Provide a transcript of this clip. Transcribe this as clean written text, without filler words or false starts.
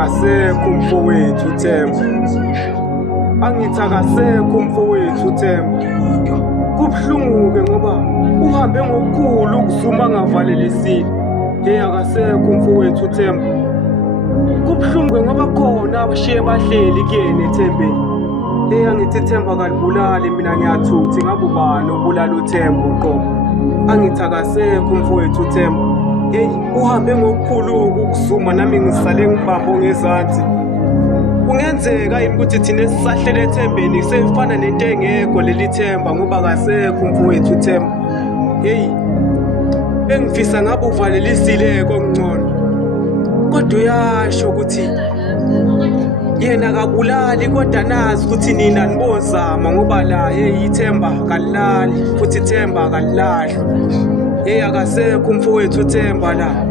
akasekho umfowethu uThemba, angithi akasekho umfowethu uThemba. Kubuhlungu-ke ngoba uhambe ngokukhulu ukuzuma angavalelisile. Akasekho umfowethu uThemba. Kubuhlungu-ke ngoba khona abashiye bahleli kuyena eThembeni. Angithi iThemba kalibulali, mina ngiyathuthi ngabe ubani obulala uThemba uqobo. Angithi akasekho umfowethu uThemba. Uhambe ngokukhulu ukuzuma nami ngisale ngibambe ngezansi. Kungenzeka yini ukuthi thina esisahlele eThembeni sefana nento engekho leli Themba ngoba akasekho umfowethu uThemba. Engifisa ngabe uvalelisile kokungcono. Kodwa uyasho ukuthi yena akabulali, kodwa nazi ukuthi nina nibozama ngoba la iThemba kalilali futhi iThemba akalilahlwa. Akasekho umfowethu uThemba la.